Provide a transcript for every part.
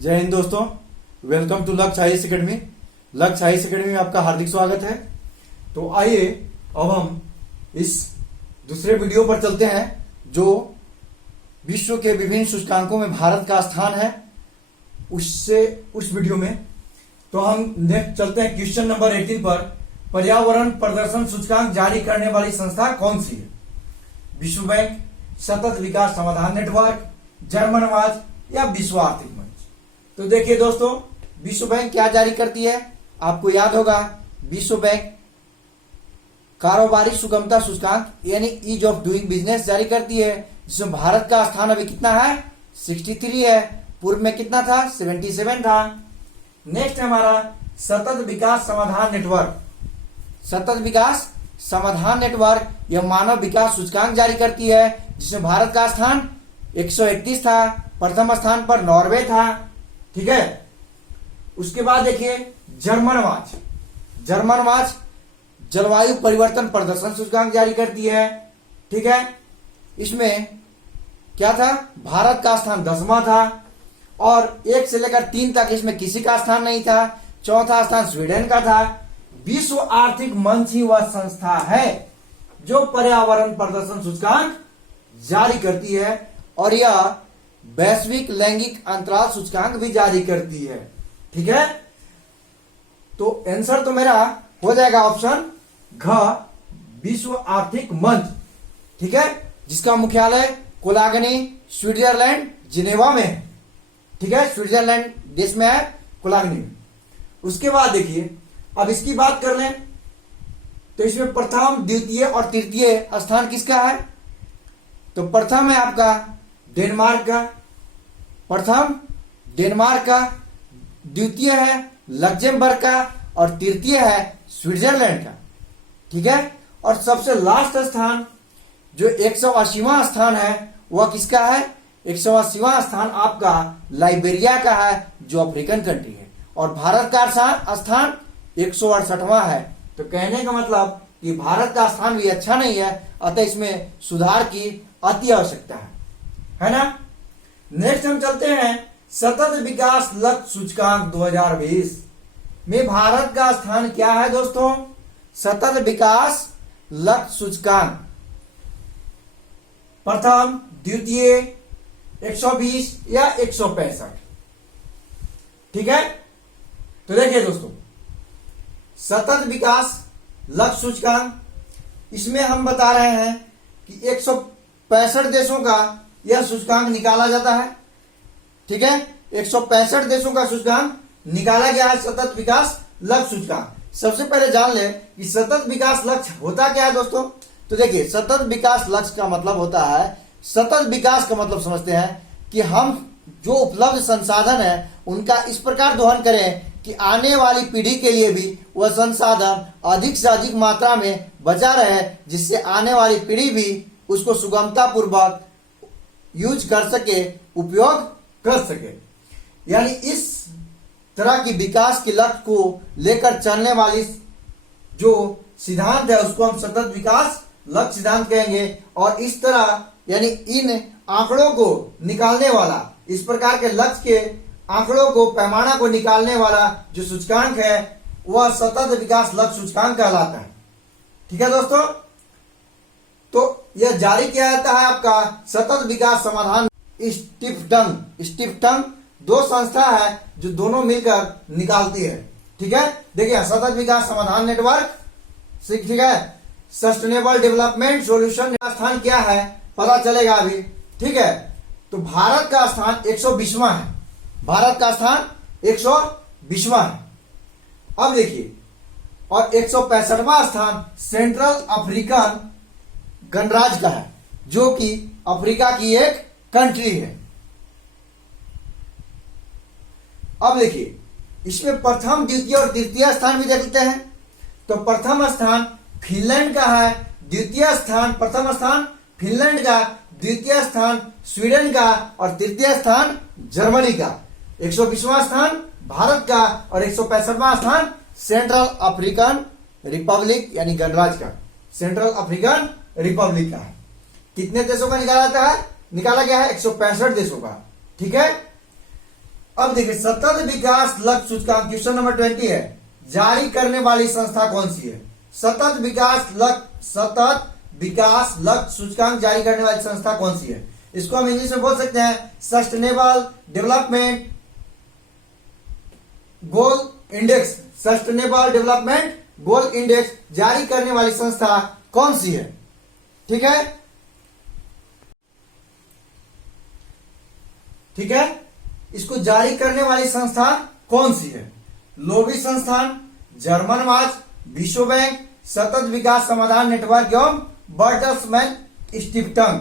जय हिंद दोस्तों, welcome to लक्ष्य आईएएस एकेडमी। लक्ष्य आईएएस एकेडमी में आपका हार्दिक स्वागत है। तो आइए अब हम इस दूसरे वीडियो पर चलते हैं जो विश्व के विभिन्न सूचकांकों में भारत का स्थान है। उस वीडियो में तो हम नेक्स्ट चलते हैं क्वेश्चन नंबर 18 पर। पर्यावरण प्रदर्शन सूचकांक जारी करने वाली संस्था कौन सी है? विश्व बैंक, सतत विकास समाधान नेटवर्क, जर्मनवाद या विश्व आर्थिक मंच? तो देखिए दोस्तों, विश्व बैंक क्या जारी करती है? आपको याद होगा, विश्व बैंक कारोबारी सुगमता सूचकांक यानी ईज ऑफ डूइंग बिजनेस जारी करती है, जिसमें भारत का स्थान अभी कितना है? 63 है। पूर्व में कितना था? 77 था। नेक्स्ट हमारा सतत विकास समाधान नेटवर्क। सतत विकास समाधान नेटवर्क यह मानव विकास सूचकांक जारी करती है, जिसमें भारत का स्थान 131 था। प्रथम स्थान पर नॉर्वे था। ठीक है। उसके बाद देखिए जर्मनवाच। जर्मनवाच जलवायु परिवर्तन प्रदर्शन सूचकांक जारी करती है। ठीक है। इसमें क्या था? भारत का स्थान 10वां था और 1 से लेकर 3 तक इसमें किसी का स्थान नहीं था। चौथा स्थान स्वीडन का था। विश्व आर्थिक मंच ही वह संस्था है जो पर्यावरण प्रदर्शन सूचकांक जारी करती है और यह वैश्विक लैंगिक अंतराल सूचकांक भी जारी करती है। ठीक है। तो आंसर तो मेरा हो जाएगा ऑप्शन घ, विश्व आर्थिक मंच। ठीक है। जिसका मुख्यालय कोलागनी स्विट्जरलैंड जिनेवा में है। ठीक है। स्विट्जरलैंड देश में है, कोलागनी में। उसके बाद देखिए, अब इसकी बात कर लें तो इसमें प्रथम, द्वितीय और तृतीय स्थान किसका है? तो प्रथम है आपका डेनमार्क का, प्रथम डेनमार्क का, द्वितीय है लग्जमबर्ग का और तृतीय है स्विट्जरलैंड का। ठीक है। और सबसे लास्ट स्थान जो 180वां स्थान है वह किसका है? 180वां स्थान आपका लाइबेरिया का है, जो अफ्रीकन कंट्री है। और भारत का स्थान 168वां है। तो कहने का मतलब कि भारत का स्थान भी अच्छा नहीं है, अतः इसमें सुधार की अति आवश्यकता है ना। नेक्स्ट हम चलते हैं सतत विकास लक्ष्य सूचकांक 2020 में भारत का स्थान क्या है दोस्तों? सतत विकास लक्ष्य सूचकांक प्रथम, द्वितीय, 120 या 165? ठीक है। तो देखिए दोस्तों, सतत विकास लक्ष्य सूचकांक, इसमें हम बता रहे हैं कि 165 देशों का यह सूचकांक निकाला जाता है। ठीक है। 165 देशों का सूचकांक निकाला गया है, सतत विकास लक्ष्य सूचकांक। सबसे पहले जान ले कि सतत विकास लक्ष्य होता क्या है दोस्तों। तो देखिए, सतत विकास लक्ष्य का मतलब होता है, सतत विकास का मतलब समझते हैं कि हम जो उपलब्ध संसाधन है उनका इस प्रकार दोहन करें कि आने वाली पीढ़ी के लिए भी वह संसाधन अधिक से अधिक मात्रा में बचा रहे, जिससे आने वाली पीढ़ी भी उसको सुगमता पूर्वक यूज कर सके, उपयोग कर सके। यानी इस तरह की विकास के लक्ष्य को लेकर चलने वाली जो सिद्धांत है उसको हम सतत विकास लक्ष्य सिद्धांत कहेंगे। और इस तरह यानी इन आंकड़ों को निकालने वाला, इस प्रकार के लक्ष्य के आंकड़ों को, पैमाना को निकालने वाला जो सूचकांक है वह सतत विकास लक्ष्य सूचकांक कहलाता है। ठीक है दोस्तों। तो यह जारी किया जाता है आपका सतत विकास समाधान स्टिफ्टंग 2 संस्था है जो दोनों मिलकर निकालती है। ठीक है। देखिए, सतत विकास समाधान नेटवर्क, ठीक है, सस्टेनेबल डेवलपमेंट सॉल्यूशन का स्थान क्या है पता चलेगा अभी। ठीक है। तो भारत का स्थान 120वां है। भारत का स्थान 120वां है। अब देखिए, और 165वां स्थान सेंट्रल अफ्रीकन गणराज्य का है, जो कि अफ्रीका की एक कंट्री है। अब देखिए, इसमें प्रथम, द्वितीय और तृतीय स्थान भी देख लेते हैं। तो प्रथम स्थान फिनलैंड का है, द्वितीय स्थान, प्रथम स्थान फिनलैंड का, द्वितीय स्थान स्वीडन का और तृतीय स्थान जर्मनी का। 120वां स्थान भारत का और 165वां स्थान सेंट्रल अफ्रीकन रिपब्लिक यानी गणराज्य का, सेंट्रल अफ्रीकन रिपब्लिक का है। कितने देशों का निकाला जाता है? निकाला गया है 165 देशों का। ठीक है। अब देखिए सतत विकास लक्ष्य सूचकांक क्वेश्चन नंबर 20 है, जारी करने वाली संस्था कौन सी है? सतत विकास लक्ष्य सूचकांक जारी करने वाली संस्था कौन सी है? इसको हम इंग्लिश में बोल सकते हैं sustainable development goal index. Sustainable development goal index जारी करने वाली संस्था कौन सी है? ठीक है, ठीक है, इसको जारी करने वाली संस्था कौन सी है? लोवी संस्थान, जर्मन वाच, विश्व बैंक, सतत विकास समाधान नेटवर्क एवं बर्टलस्मैन स्टिफ्टंग।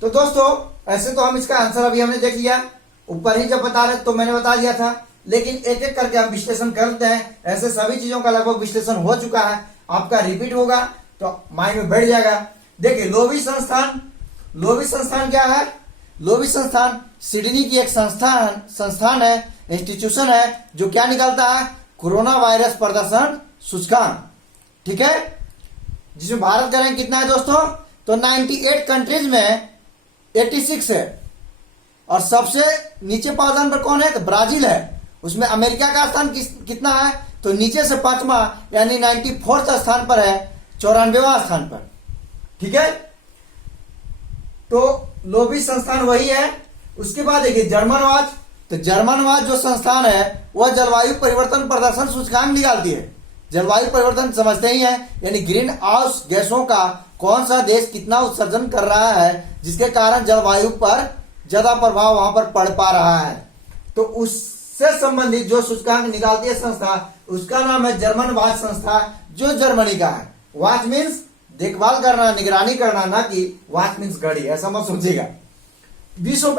तो दोस्तों ऐसे तो हम इसका आंसर अभी हमने देख लिया, ऊपर ही जब बता रहे तो मैंने बता दिया था, लेकिन एक एक करके हम विश्लेषण करते हैं। ऐसे सभी चीजों का लगभग विश्लेषण हो चुका है, आपका रिपीट होगा तो माइंड में बैठ जाएगा। देखिए लोवी संस्थान क्या है? लोवी संस्थान सिडनी की एक संस्थान है, इंस्टीट्यूशन है, जो क्या निकालता है? कोरोना वायरस प्रदर्शन सूचकांक। ठीक है, जिसमें भारत का रैंक कितना है दोस्तों? तो 98 कंट्रीज में 86 है, और सबसे नीचे पायदान पर कौन है? तो ब्राजील है। उसमें अमेरिका का स्थान कितना है? तो नीचे से 5वां यानी 94 स्थान पर है, 94वां स्थान पर। ठीक है, तो लोवी संस्थान वही है। उसके बाद देखिए जर्मन वाच, तो जर्मन वाच जो संस्थान है वह जलवायु परिवर्तन प्रदर्शन सूचकांक निकालती है। जलवायु परिवर्तन समझते ही है, यानी ग्रीन हाउस गैसों का कौन सा देश कितना उत्सर्जन कर रहा है, जिसके कारण जलवायु पर ज्यादा प्रभाव वहां पर पड़ पा रहा है। तो उससे संबंधित जो सूचकांक निकालती है संस्था, उसका नाम है जर्मन वाच संस्था, जो जर्मनी का है। वाच मीन्स देखभाल करना, निगरानी करना, ना कि वाच मीन्स घड़ी, ऐसा मत सोचिएगा। विश्व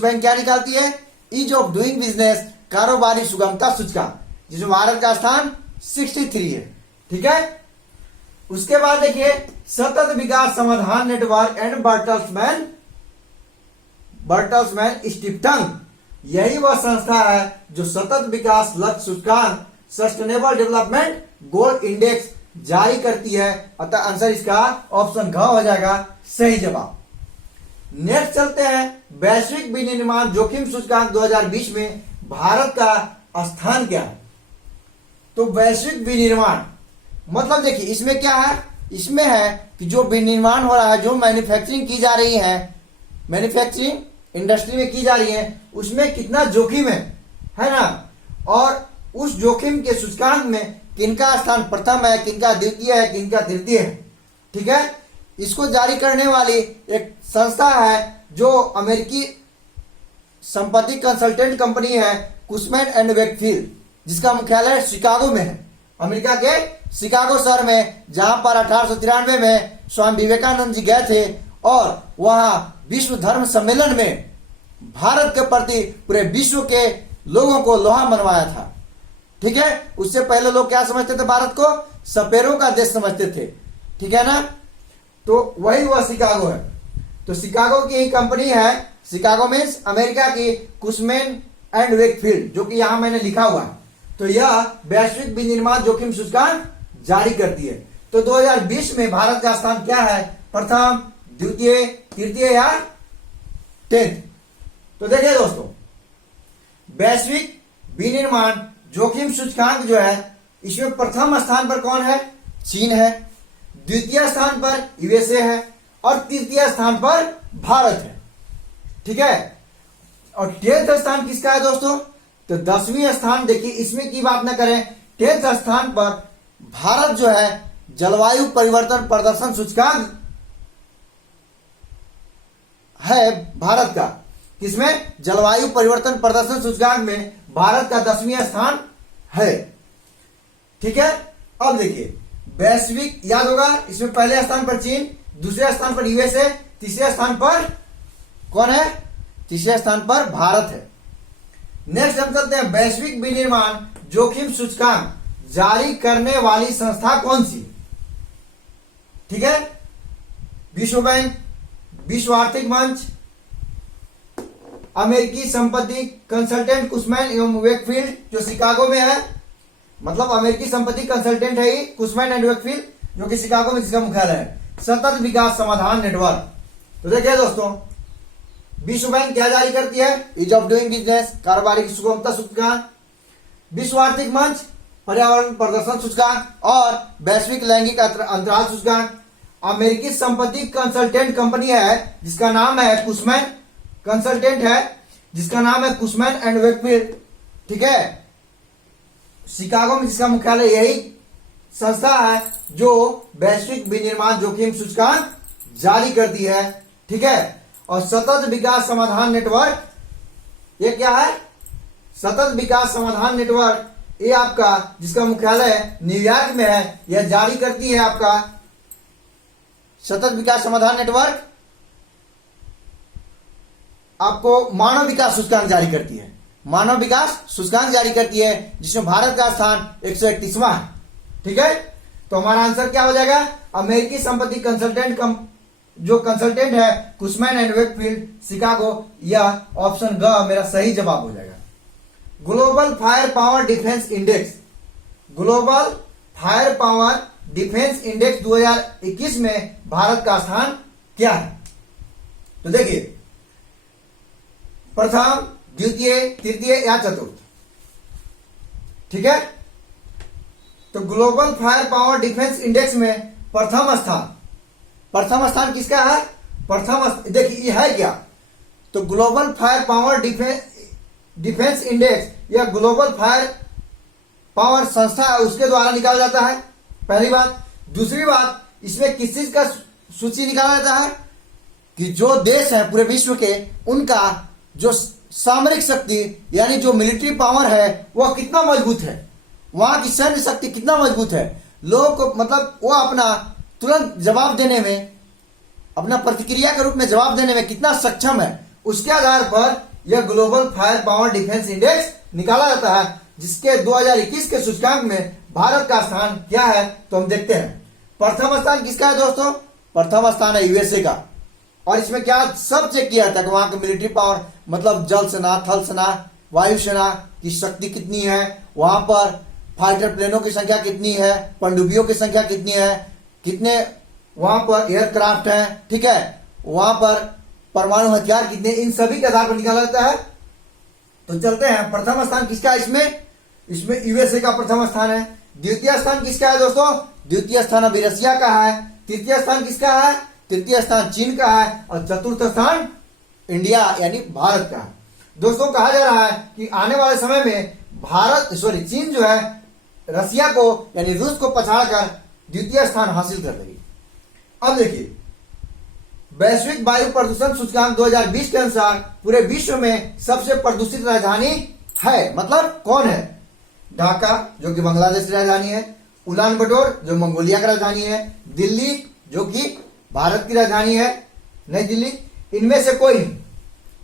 बैंक क्या निकालती है? ईज ऑफ डूइंग बिजनेस, कारोबारी सुगमता सूचकांक, जिसमें भारत का स्थान 63 है। ठीक है, उसके बाद देखिए सतत विकास समाधान नेटवर्क एंड बर्टलस्मैन स्टिफ्टंग, यही वह संस्था है जो सतत विकास लक्ष्य सूचकांक सस्टेनेबल डेवलपमेंट गोल इंडेक्स जारी करती है। अतः आंसर इसका ऑप्शन घ हो जाएगा, सही जवाब। नेक्स्ट चलते हैं, वैश्विक विनिर्माण जोखिम सूचकांक 2020 में भारत का स्थान क्या है? तो वैश्विक विनिर्माण मतलब देखिए इसमें क्या है? इसमें है कि जो विनिर्माण हो रहा है, जो मैन्युफैक्चरिंग की जा रही है, मैन्युफैक्चरिंग इंडस्ट्री में की जा रही है, उसमें कितना जोखिम है ना? और उस जोखिम के सूचकांक में किनका स्थान प्रथम है, किनका द्वितीय है, किनका तृतीय है। ठीक है, इसको जारी करने वाली एक संस्था है जो अमेरिकी संपत्ति कंसल्टेंट कंपनी है, कुशमैन एंड वेकफील्ड, जिसका मुख्यालय शिकागो में है, अमेरिका के शिकागो शहर में, जहां पर 1893 में स्वामी विवेकानंद जी गए थे और वहां विश्व धर्म सम्मेलन में भारत के प्रति पूरे विश्व के लोगों को लोहा मनवाया था। ठीक है, उससे पहले लोग क्या समझते थे? भारत को सपेरों का देश समझते थे। ठीक है ना, तो वही वह शिकागो है। तो शिकागो की ही कंपनी है, शिकागो मीन्स अमेरिका की कुशमैन एंड वेकफील्ड, जो कि यहां मैंने लिखा हुआ है। तो यह वैश्विक विनिर्माण जोखिम सूचकांक जारी करती है। तो 2020 में भारत का स्थान क्या है? प्रथम, द्वितीय, तृतीय या 10th? तो देखिए दोस्तों, वैश्विक विनिर्माण जोखिम सूचकांक जो है, इसमें प्रथम स्थान पर कौन है? चीन है, द्वितीय स्थान पर यूएसए है, और तृतीय स्थान पर भारत है। ठीक है, और 10th स्थान किसका है दोस्तों? तो 10वीं स्थान देखिए, इसमें की बात ना करें, 10th स्थान पर भारत जो है जलवायु परिवर्तन प्रदर्शन सूचकांक है भारत का। किसमें? जलवायु परिवर्तन प्रदर्शन सूचकांक में भारत का 10वीं स्थान है। ठीक है, अब देखिए वैश्विक याद होगा, इसमें पहले स्थान पर चीन, दूसरे स्थान पर यूएसए, तीसरे स्थान पर कौन है? तीसरे स्थान पर भारत है। नेक्स्ट हम चलते हैं, वैश्विक विनिर्माण जोखिम सूचकांक जारी करने वाली संस्था कौन सी? ठीक है, विश्व बैंक, विश्व आर्थिक मंच, अमेरिकी संपत्ति कंसल्टेंट कुशमैन एवं वेकफील्ड जो शिकागो में है, मतलब अमेरिकी संपत्ति कंसल्टेंट है ये कुशमैन एंड वेकफील्ड, जो कि शिकागो में जिसका मुख्यालय है, सतत विकास समाधान नेटवर्क। तो देखिए दोस्तों, विश्व बैंक क्या जारी करती है? ईज ऑफ डूइंग बिजनेस, कारोबारी की सुगमता सूचकांक। विश्व आर्थिक मंच पर्यावरण प्रदर्शन सूचकांक और वैश्विक लैंगिक अंतराल सूचकांक। अमेरिकी संपत्ति कंसल्टेंट कंपनी है जिसका नाम है कुशमैन कंसल्टेंट है जिसका नाम है कुशमैन एंड वेकफील्ड, ठीक है, शिकागो में जिसका मुख्यालय, यही संस्था है जो वैश्विक विनिर्माण जोखिम सूचकांक जारी करती है, ठीक है। और सतत विकास समाधान नेटवर्क, ये क्या है? सतत विकास समाधान नेटवर्क, ये आपका जिसका मुख्यालय न्यूयॉर्क में है, यह जारी करती है आपका सतत विकास समाधान नेटवर्क आपको मानव विकास सूचकांक जारी करती है, मानव विकास सूचकांक जारी करती है जिसमें भारत का स्थान 131वां है, ठीक है। तो हमारा आंसर क्या हो जाएगा? अमेरिकी संपत्ति कंसल्टेंट जो कंसल्टेंट है कुशमैन एंड वेकफील्ड, शिकागो, यह ऑप्शन ग मेरा सही जवाब हो जाएगा। Global fire power defence index, global fire power defence index 2021 में भारत का स्थान क्या है? तो देखिए, प्रथम, द्वितीय, तृतीय या चतुर्थ, ठीक है। तो global fire power defence index में प्रथम स्थान किसका है? देखिए ये है क्या? तो global fire power defence index या ग्लोबल फायर पावर संस्था है, उसके द्वारा निकाला जाता है, पहली बात। दूसरी बात, इसमें किस चीज का सूची निकाला जाता है कि जो देश है पूरे विश्व के, उनका जो सामरिक शक्ति यानी जो मिलिट्री पावर है वह कितना मजबूत है, वहां की सैन्य शक्ति कितना मजबूत है, लोगों को मतलब वो अपना तुरंत जवाब देने में, अपना प्रतिक्रिया के रूप में जवाब देने में कितना सक्षम है, उसके आधार पर यह global fire power defence index निकाला जाता है, जिसके 2021 के सूचकांक में भारत का स्थान क्या है? तो हम देखते हैं। प्रथम स्थान किसका है दोस्तों? प्रथम स्थान है यूएसए का। और इसमें क्या सब चेक किया जाता है? वहां की मिलिट्री पावर, मतलब जल सेना, थल सेना, वायु सेना की शक्ति कितनी है, वहां पर फाइटर प्लेनों की संख्या कितनी है, पनडुब्बियों की संख्या कितनी है, कितने वहां पर एयरक्राफ्ट हैं, ठीक है, वहां पर परमाणु हथियार कितने, इन सभी के आधार पर निकाला जाता है। तो चलते हैं, प्रथम स्थान किसका है? इसमें यूएसए का प्रथम स्थान है। द्वितीय स्थान किसका है दोस्तों? द्वितीय स्थान अभी रसिया का है। तृतीय स्थान किसका है? तृतीय स्थान चीन का है। और चतुर्थ स्थान इंडिया यानी भारत का है। दोस्तों कहा जा रहा है कि आने वाले समय में चीन जो है रसिया को यानी रूस को पछाड़कर द्वितीय स्थान हासिल कर लेगी। अब देखिए, वैश्विक वायु प्रदूषण सूचकांक 2020 के अनुसार पूरे विश्व में सबसे प्रदूषित राजधानी है, मतलब कौन है? ढाका जो कि बांग्लादेश की राजधानी है, उलान बटोर जो मंगोलिया की राजधानी है, दिल्ली जो कि भारत की राजधानी है, नई दिल्ली, इनमें से कोई नहीं।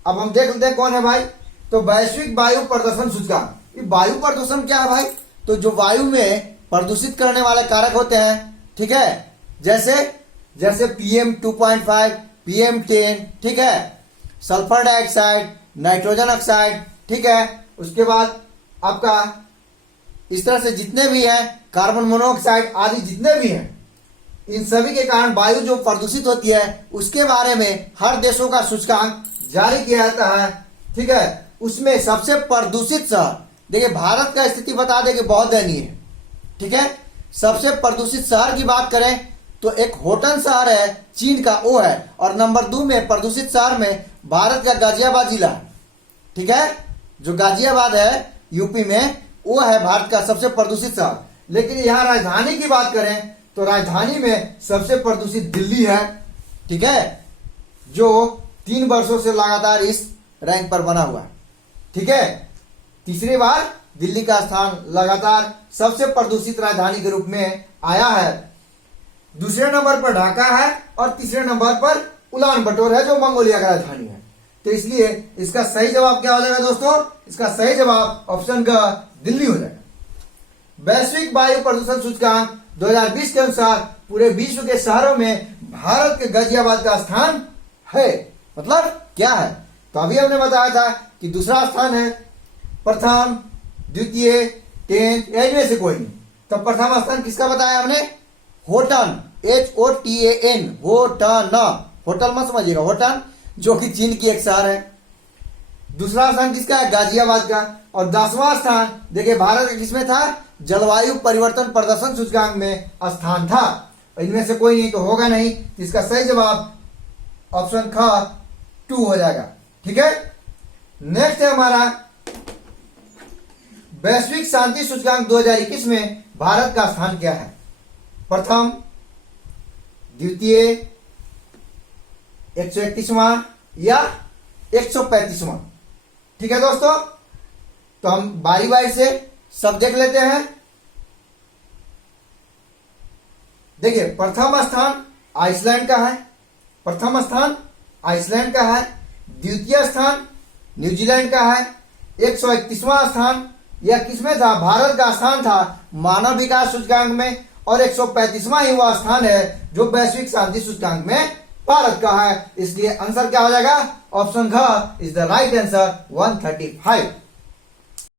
अब हम देख लेते हैं कौन है भाई। तो वैश्विक वायु प्रदूषण सूचकांक, वायु प्रदूषण क्या है भाई? तो जो वायु में प्रदूषित करने वाले कारक होते हैं, ठीक है, जैसे PM 2.5, PM 10, ठीक है, सल्फर डाइऑक्साइड, नाइट्रोजन ऑक्साइड, ठीक है, उसके बाद आपका इस तरह से जितने भी हैं, कार्बन मोनोऑक्साइड आदि जितने भी हैं, इन सभी के कारण वायु जो प्रदूषित होती है उसके बारे में हर देशों का सूचकांक जारी किया जाता है, ठीक है। उसमें सबसे प्रदूषित शहर, देखिए भारत का स्थिति बता दें कि बहुत दयनीय है, ठीक है। सबसे प्रदूषित शहर की बात करें तो एक होटन शहर है चीन का, वो है, और नंबर 2 में प्रदूषित शहर में भारत का गाजियाबाद जिला है, ठीक है। जो गाजियाबाद है यूपी में, वो है भारत का सबसे प्रदूषित शहर। लेकिन यहाँ राजधानी की बात करें तो राजधानी में सबसे प्रदूषित दिल्ली है, ठीक है, जो 3 वर्षों से लगातार इस रैंक पर बना हुआ है, ठीक है। तीसरी बार दिल्ली का स्थान लगातार सबसे प्रदूषित राजधानी के रूप में आया है। दूसरे नंबर पर ढाका है और तीसरे नंबर पर उलान बटोर है जो मंगोलिया का राजधानी है। तो इसलिए इसका सही जवाब क्या हो जाएगा दोस्तों? इसका सही जवाब ऑप्शन ग दिल्ली हो जाएगा। वैश्विक वायु प्रदूषण सूचकांक 2020 के अनुसार पूरे विश्व के शहरों में भारत के गाजियाबाद का स्थान है, मतलब क्या है? तो अभी हमने बताया था कि दूसरा स्थान है, प्रथम, द्वितीय, 10 या इनमें से कोई नहीं। तो प्रथम स्थान किसका बताया हमने? होटन, HOTAN, होटन, होटल मत समझिएगा, होटन। जो कि चीन की एक शहर है। दूसरा स्थान किसका है? गाजियाबाद का। और 10वां स्थान देखिए भारत का किसमें था? जलवायु परिवर्तन प्रदर्शन सूचकांक में स्थान था। इनमें से कोई नहीं तो होगा नहीं, इसका सही जवाब ऑप्शन ख 2 हो जाएगा। ठीक है, नेक्स्ट है हमारा वैश्विक शांति सूचकांक 2021 में भारत का स्थान क्या है? प्रथम, द्वितीय, 131वां या 135वां? ठीक है दोस्तों, तो हम बारी बारी से सब देख लेते हैं। देखिए प्रथम स्थान आइसलैंड का है, प्रथम स्थान आइसलैंड का है। द्वितीय स्थान न्यूजीलैंड का है। 131वां स्थान यह किसमें था? भारत का स्थान था मानव विकास सूचकांक में। और 135वां ही वह स्थान है जो वैश्विक शांति सूचकांक में भारत का है। इसलिए आंसर क्या हो जाएगा? ऑप्शन घ इज द राइट आंसर 135।